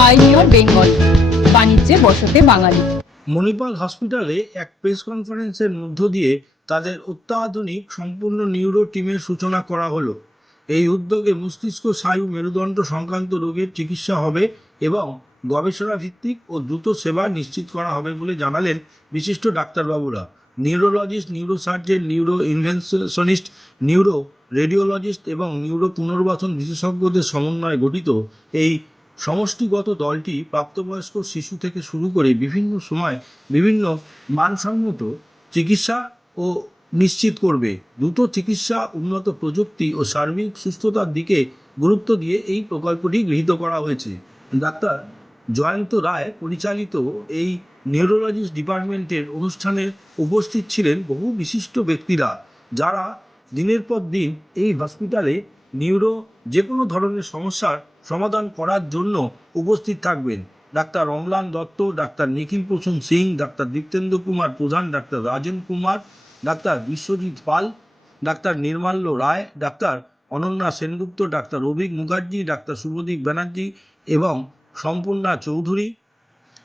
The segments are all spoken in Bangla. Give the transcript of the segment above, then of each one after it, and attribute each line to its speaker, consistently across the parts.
Speaker 1: পাইনিয়র বেঙ্গল, বাণিজ্যে বসতে বাঙালি।
Speaker 2: মণিপাল হসপিটালে এক প্রেস কনফারেন্সের মধ্য দিয়ে তাদের অত্যাধুনিক সম্পূর্ণ নিউরো টিমের সূচনা করা হলো। এই উদ্যোগে মস্তিষ্ক, স্নায়ু, মেরুদণ্ড সংক্রান্ত রোগের চিকিৎসা হবে এবং গবেষণা ভিত্তিক ও দ্রুত সেবা নিশ্চিত করা হবে বলে জানালেন বিশিষ্ট ডাক্তারবাবুরা। Neurologist, neurosurgeon, neuro interventionist, neuro radiologist এবং নিউরো পুনর্বাসন বিশেষজ্ঞদের সমন্বয়ে গঠিত এই সমষ্টিগত দলটি প্রাপ্তবয়স্ক শিশু থেকে শুরু করে বিভিন্ন সময় বিভিন্ন মানসম্মত চিকিৎসা ও নিশ্চিত করবে। দ্রুত চিকিৎসা, উন্নত প্রযুক্তি ও সার্বিক সুস্থতার দিকে গুরুত্ব দিয়ে এই প্রকল্পটি গৃহীত করা হয়েছে। ডাক্তার জয়ন্ত রায় পরিচালিত এই নিউরোলজিস্ট ডিপার্টমেন্টের অনুষ্ঠানে উপস্থিত ছিলেন বহু বিশিষ্ট ব্যক্তিরা, যারা দিনের পর দিন এই হসপিটালে নিউরো যে কোনো ধরনের সমস্যার সমাধান করার জন্য উপস্থিত থাকবেন। Doctor Amlan Dutta, doctor Nikhil Prasun Singh, doctor Diptendra Kumar Pradhan, doctor Rajen Kumar, doctor Biswajit Pal, doctor Nirmalya Roy, doctor Ananya Sengupta, doctor Avik Mukherjee, doctor Shubhadeep Banerjee এবং সম্পূর্ণা চৌধুরী।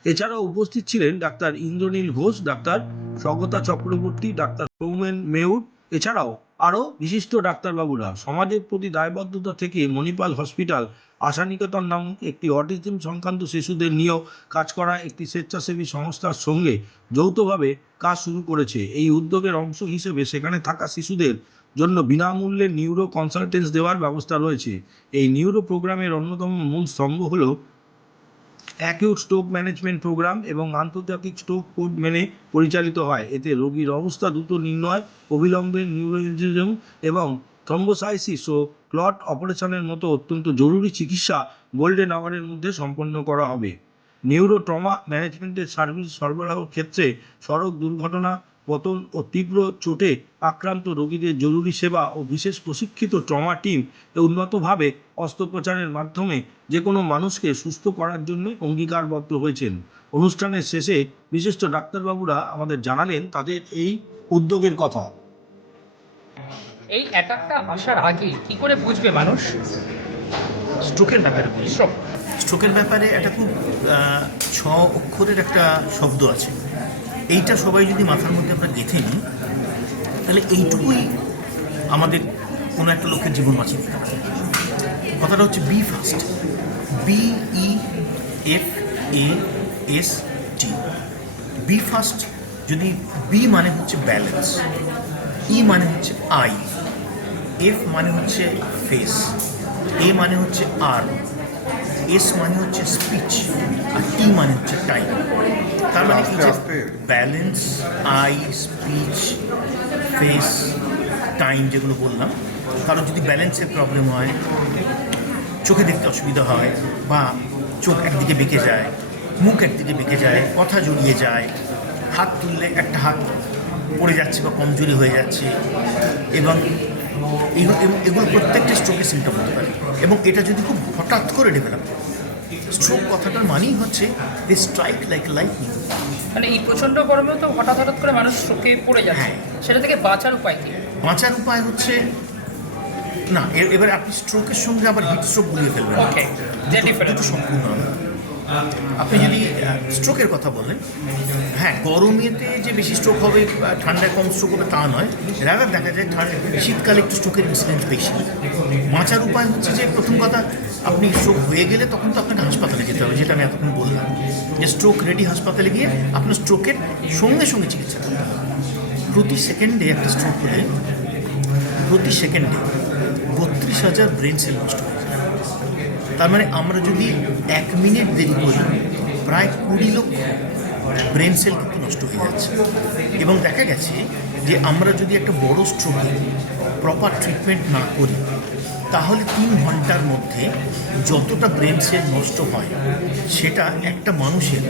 Speaker 2: এছাড়াও উপস্থিত ছিলেন doctor Indranil Ghosh, doctor Swagata Chakraborty, doctor Soumen মেউর। এছাড়াও আরও বিশিষ্ট ডাক্তারবাবুরা সমাজের প্রতি দায়বদ্ধতা থেকে মণিপাল হসপিটাল আশানিকেতন নামক একটি অটিজম সংক্রান্ত শিশুদের নিয়েও কাজ করা একটি স্বেচ্ছাসেবী সংস্থার সঙ্গে যৌথভাবে কাজ শুরু করেছে। এই উদ্যোগের অংশ হিসেবে সেখানে থাকা শিশুদের জন্য বিনামূল্যে নিউরো কনসালটেন্স দেওয়ার ব্যবস্থা রয়েছে। এই নিউরো প্রোগ্রামের অন্যতম মূল স্তম্ভ হল অ্যাকিউট স্ট্রোক ম্যানেজমেন্ট প্রোগ্রাম এবং আন্তর্জাতিক স্ট্রোক কোড মেনে পরিচালিত হয়। এতে রোগীর অবস্থা দ্রুত নির্ণয়, অবিলম্বে নিউরোলজিজম এবং থ্রম্বোসাইসিস ও ক্লট অপারেশনের মতো অত্যন্ত জরুরি চিকিৎসা গোল্ডেন আওয়ারের মধ্যে সম্পন্ন করা হবে। নিউরো ট্রমা ম্যানেজমেন্টের সার্ভিস সরবরাহ ক্ষেত্রে সড়ক দুর্ঘটনা, পতন ও তীব্র চোটে আক্রান্ত রোগীদের জরুরি সেবা ও বিশেষ প্রশিক্ষিত ট্রমা টিম উন্নতভাবে অস্ত্রোপচারের মাধ্যমে যে কোনো মানুষকে সুস্থ করার জন্য অঙ্গীকারবদ্ধ হয়েছেন। অনুষ্ঠানের শেষে বিশিষ্ট ডাক্তারবাবুরা আমাদের জানালেন তাদের এই উদ্যোগের কথা।
Speaker 3: এই অ্যাটাকটা আসার আগে কি করে বুঝবে মানুষ?
Speaker 4: স্ট্রোকের ব্যাপারে বলি। স্ট্রোকের ব্যাপারে একটা খুব ছ অক্ষরের একটা শব্দ আছে। এইটা সবাই যদি মাথার মধ্যে আমরা গেঁথে নিই, তাহলে এইটুকুই আমাদের কোনো একটা লোকের জীবন বাঁচিয়ে দিতে পারে। কথাটা হচ্ছে B first B E F A S T B first যদি বি মানে হচ্ছে ব্যালেন্স ই মানে হচ্ছে আই এফ মানে হচ্ছে ফেস এ মানে হচ্ছে আর এস মানে হচ্ছে স্পিচ আর টি মানে হচ্ছে টাইম তার মানে যে balance eye speech face time যেগুলো বললাম কারও যদি ব্যালেন্সের প্রবলেম হয় চোখে দেখতে অসুবিধা হয় বা চোখ একদিকে বেঁকে যায় মুখ একদিকে বেঁকে যায় কথা জড়িয়ে যায় হাত তুললে একটা হাত পড়ে যাচ্ছে বা কমজোরি হয়ে যাচ্ছে এবং এগুলো প্রত্যেকটা স্ট্রোকের সিমটম হতে পারে। এবং এটা যদি খুব হঠাৎ করে ডেভেলপ স্ট্রোক কথাটার মানেই হচ্ছে দি স্ট্রাইক লাইক লাইটনিং
Speaker 3: মানে এই প্রচণ্ড গরমে তো হঠাৎ হঠাৎ করে মানুষ চোখে পড়ে যাচ্ছে।
Speaker 4: হ্যাঁ।
Speaker 3: সেটা থেকে বাঁচার উপায় কি?
Speaker 4: বাঁচার উপায় হচ্ছে না এবার আপনি স্ট্রোকের সঙ্গে আবার হিট স্ট্রোক গুলিয়ে ফেলবেন দুটো সম্পূর্ণ আলাদা। আপনি যদি স্ট্রোকের কথা বলেন হ্যাঁ গরমেতে যে বেশি স্ট্রোক হবে ঠান্ডায় কম স্ট্রোক হবে তা নয় রাদার দেখা যায় ঠান্ডা, শীতকালে একটু স্ট্রোকের ইনসিডেন্ট বেশি। বাঁচার উপায় হচ্ছে যে প্রথম কথা, আপনি স্ট্রোক হয়ে গেলে তখন তো আপনাকে হাসপাতালে যেতে হবে, যেটা আমি এতক্ষণ বললাম। যে স্ট্রোক রেডি হাসপাতালে গিয়ে আপনার স্ট্রোকের সঙ্গে সঙ্গে চিকিৎসা করতে হবে। প্রতি সেকেন্ডে একটা স্ট্রোক হলে, প্রতি সেকেন্ডে বত্রিশ হাজার ব্রেন সেল নষ্ট হয়ে। তার মানে আমরা যদি এক মিনিট দেরি করি, প্রায় কুড়ি লক্ষ ব্রেন সেল কিন্তু নষ্ট হয়ে যাচ্ছে। এবং দেখা গেছে যে আমরা যদি একটা বড় স্ট্রোকে প্রপার ট্রিটমেন্ট না করি তাহলে তিন ঘণ্টার মধ্যে যতটা ব্রেন সেল নষ্ট হয় সেটা একটা মানুষের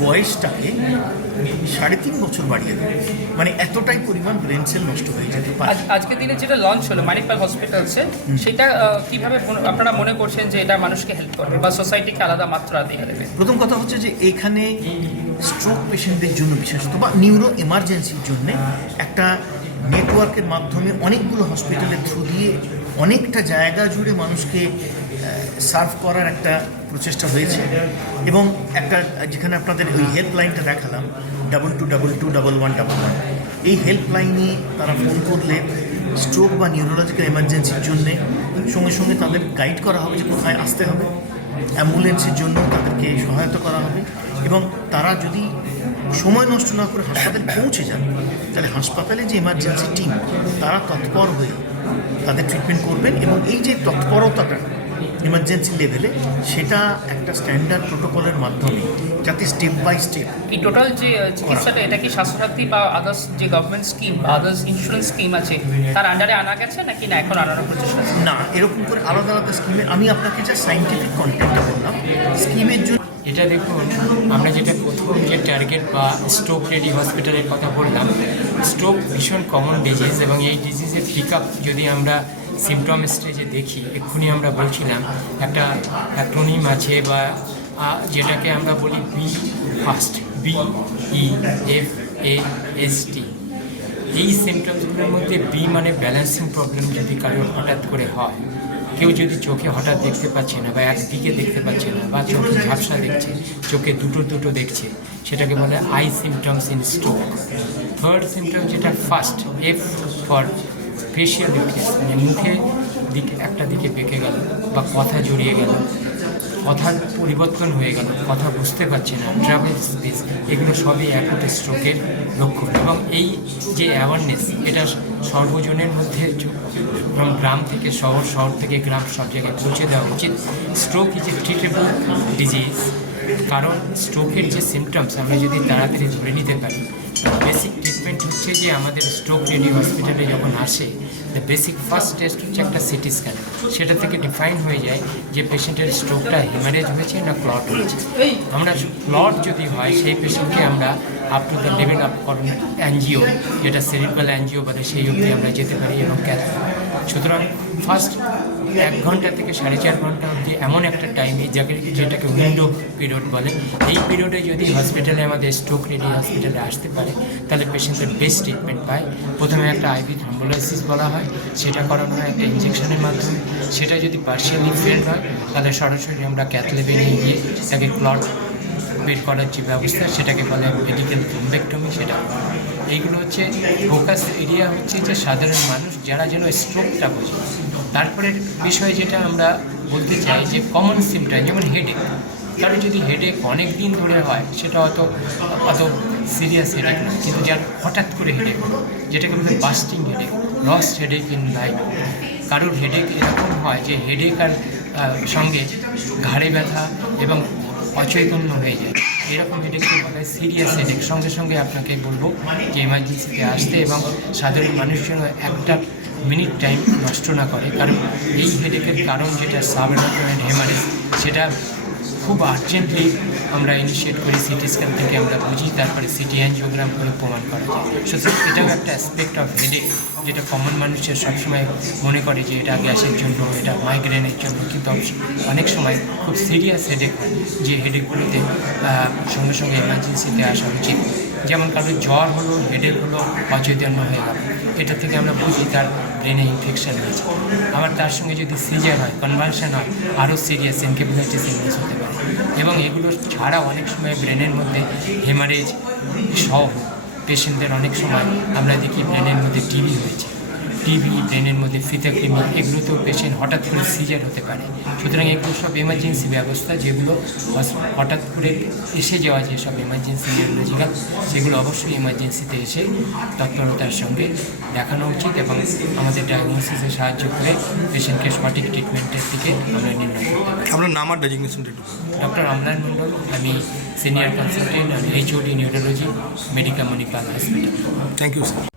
Speaker 4: বয়সটাকে সাড়ে তিন বছর বাড়িয়ে দেবে। মানে এতটাই পরিমাণ ব্রেন সেল নষ্ট হয়ে যেতে পারে।
Speaker 3: আজ আজকের দিনে যেটা লঞ্চ হলো মানিকপাল হসপিটালসে সেটা কীভাবে আপনারা মনে করছেন যে এটা মানুষকে হেল্প করবে বা সোসাইটিকে আলাদা মাত্রা দিয়ে দেবে?
Speaker 4: প্রথম কথা হচ্ছে যে এখানে স্ট্রোক পেশেন্টদের জন্য বিশেষত বা নিউরো এমার্জেন্সির জন্য একটা নেটওয়ার্কের মাধ্যমে অনেকগুলো হসপিটালের থ্রু দিয়ে অনেকটা জায়গা জুড়ে মানুষকে সার্ভ করার একটা প্রচেষ্টা হয়েছে। এবং একটা, যেখানে আপনাদের ওই হেল্পলাইনটা দেখালাম double two double two double one double one এই হেল্পলাইনে তারা ফোন করলে স্ট্রোক বা নিউরোলজিক্যাল এমার্জেন্সির জন্যে সঙ্গে সঙ্গে তাদের গাইড করা হবে যে কোথায় আসতে হবে। অ্যাম্বুলেন্সের জন্য তাদেরকে সহায়তা করা হবে। এবং তারা যদি সময় নষ্ট না করে হাসপাতালে পৌঁছে যান। তাহলে হাসপাতালে যে এমার্জেন্সি টিম তারা তৎপর হয়ে তাদের ট্রিটমেন্ট করবেন এবং এই যে তৎপরতাটা এমার্জেন্সি লেভেলে সেটা একটা স্ট্যান্ডার্ড প্রোটোকলের মাধ্যমে যাতে স্টেপ বাই স্টেপ
Speaker 3: এই টোটাল যে চিকিৎসাটা এটা কি স্বাস্থ্যসাথী বা আদার্স যে গভর্নমেন্ট স্কিম বা আদার্স ইন্স্যুরেন্স স্কিম আছে তার আন্ডারে আনা গেছে নাকি না এখন আনানোর প্রচেষ্টা
Speaker 4: না এরকম করে আলাদা আলাদা স্কিমে আমি আপনাকে যা সাইন্টিফিক কন্টেন্টটা বললাম স্কিমের জন্য
Speaker 5: এটা দেখুন, আমরা যেটা প্রথম যে টার্গেট বা স্ট্রোক রেডি হসপিটালের কথা বললাম স্ট্রোক ভীষণ কমন ডিজিজ এবং এই ডিজিজের পিক যদি আমরা সিমটম স্টেজে দেখি, এক্ষুনি আমরা বলছিলাম, একটা অ্যাক্রোনিম আছে বা যেটাকে আমরা বলি B first B E F A S T এই সিমটমসগুলোর মধ্যে বি মানে ব্যালেন্সিং প্রবলেম যদি কারোর হঠাৎ করে হয় কেউ যদি চোখে হঠাৎ দেখতে পাচ্ছে না বা একদিকে দেখতে পাচ্ছে না বা চোখে ঝাপসা দেখছে, চোখে দুটো দুটো দেখছে, সেটাকে বলে eye symptoms in stroke third symptom যেটা ফার্স্ট এফ ফর ফেশিয়াল মুখে দিকে একটা দিকে বেঁকে গেল বা কথা জড়িয়ে গেল। কথার পরিবর্তন হয়ে গেল, কথা বুঝতে পারছি না। ট্রাভেল স্পেস এগুলো সবই অ্যাকুট স্ট্রোকের লক্ষণ। এবং এই যে অ্যাওয়ারনেস এটা সর্বজনের মধ্যে এবং গ্রাম থেকে শহর শহর থেকে গ্রাম, সব জায়গায় পৌঁছে দেওয়া উচিত। Stroke is a treatable disease কারণ স্ট্রোকের যে সিমটমস আমরা যদি তাড়াতাড়ি ধরে নিতে পারি ট্রিটমেন্ট হচ্ছে যে আমাদের স্ট্রোক রেডিও হসপিটালে যখন আসে দ্য বেসিক ফার্স্ট টেস্ট হচ্ছে একটা সিটি স্ক্যান সেটা থেকে ডিফাইন হয়ে যায় যে পেশেন্টের স্ট্রোকটা হিমারেজ হয়েছে না ক্লট হয়েছে। আমরা ক্লট যদি হয়, সেই পেশেন্টকে আমরা up to the level up corona angio যেটা সেরিব্রাল এনজিও বলে, সেই অবধি আমরা যেতে পারি এবং ক্যাথ সুতরাং ফার্স্ট এক ঘণ্টা থেকে সাড়ে চার ঘণ্টা অবধি এমন একটা টাইমে যাকে যেটাকে উইন্ডো পিরিয়ড বলে। এই পিরিয়ডে যদি হসপিটালে আমাদের স্ট্রোক রেডি হসপিটালে আসতে পারে, তাহলে পেশেন্টের বেস্ট ট্রিটমেন্ট পায়। প্রথমে একটা আইভি থ্রম্বোলাইসিস বলা হয়। সেটা করানো হয় একটা ইঞ্জেকশনের মাধ্যমে। সেটা যদি পার্শিয়ালি ফেল হয়, তাহলে সরাসরি আমরা ক্যাথলেবে নিয়ে গিয়ে তাকে ক্লট বের করার যে ব্যবস্থা, সেটাকে বলে মেডিকেল থ্রম্বেক্টমি সেটা। এইগুলো হচ্ছে ফোকাস এরিয়া হচ্ছে যে সাধারণ মানুষ যারা যেন স্ট্রোকটা বোঝে। তারপরে বিষয়ে যেটা আমরা বলতে চাই যে কমন সিমটম যেমন হেডেক কারও যদি হেডেক অনেক দিন ধরে হয়, সেটা অত অত সিরিয়াস হেডেক না। কিন্তু যার হঠাৎ করে হেডেক যেটাকে বলে bursting headache loss headache in life কারোর হেডেক এরকম হয় যে হেডেক আর সঙ্গে ঘাড়ে ব্যথা এবং অচৈতন্য হয়ে যায়। এরকম ভিডিও হয় সিরিয়াস হেডেক সঙ্গে সঙ্গে আপনাকে বলব যে এমার্জেন্সিতে আসতে এবং সাধারণ মানুষ যেন একটা মিনিট টাইম নষ্ট না করে। কারণ এই হেডেকের কারণ যেটা সাবরেনাল হেমারেজ সেটা খুব আর্জেন্টলি আমরা ইনিশিয়েট করি সিটি স্ক্যান থেকে আমরা বুঝি, তারপরে সিটি অ্যানজিওগ্রাম করে প্রমাণ করা যায়। সুতরাং এটাও একটা অ্যাসপেক্ট অফ হেডেক যেটা কমন মানুষের সবসময় মনে করে যে এটা গ্যাসের জন্য, এটা মাইগ্রেনের জন্য। কিন্তু অনেক সময় খুব সিরিয়াস হেডেক হয়, যে হেডেকগুলোতে সঙ্গে সঙ্গে এমার্জেন্সিতে আসা উচিত। যেমন কারও জ্বর হলো হেডেক হলো অচৈতন্য হয়ে গেল। এটা থেকে আমরা বুঝি, তার ব্রেনে ইনফেকশন হয়েছে আবার তার সঙ্গে যদি সিজার হয় কনভালশন হয়, আরও সিরিয়াস এনকেপিলাইটিস সিরিয়াস হতে পারে। এবং এগুলো ছাড়া অনেক সময় ব্রেনের মধ্যে হেমারেজ সহ পেশেন্টদের অনেক সময় আমরা দেখি ব্রেনের মধ্যে টিবি হয়েছে। টিবি ব্রেনের মধ্যে ফিতাকৃমি এগুলোতেও পেশেন্ট হঠাৎ করে সিজার হতে পারে। সুতরাং এগুলো সব এমার্জেন্সি ব্যবস্থা যেগুলো হঠাৎ করে এসে যাওয়া যেসব এমার্জেন্সি নিউরোলজিক্যাল সেগুলো অবশ্যই এমার্জেন্সিতে এসে তৎপরতার সঙ্গে দেখানো উচিত এবং আমাদের ডায়াগনোসিসে সাহায্য করে পেশেন্টকে সঠিক ট্রিটমেন্টের দিকে আমরা নির্ণয় করতে
Speaker 6: আপনার নাম আর ডেজিগনেশনটা
Speaker 5: ডক্টর অমলান মণ্ডল আমি senior consultant HOD neurology Medica Manipal hospital
Speaker 6: thank you sir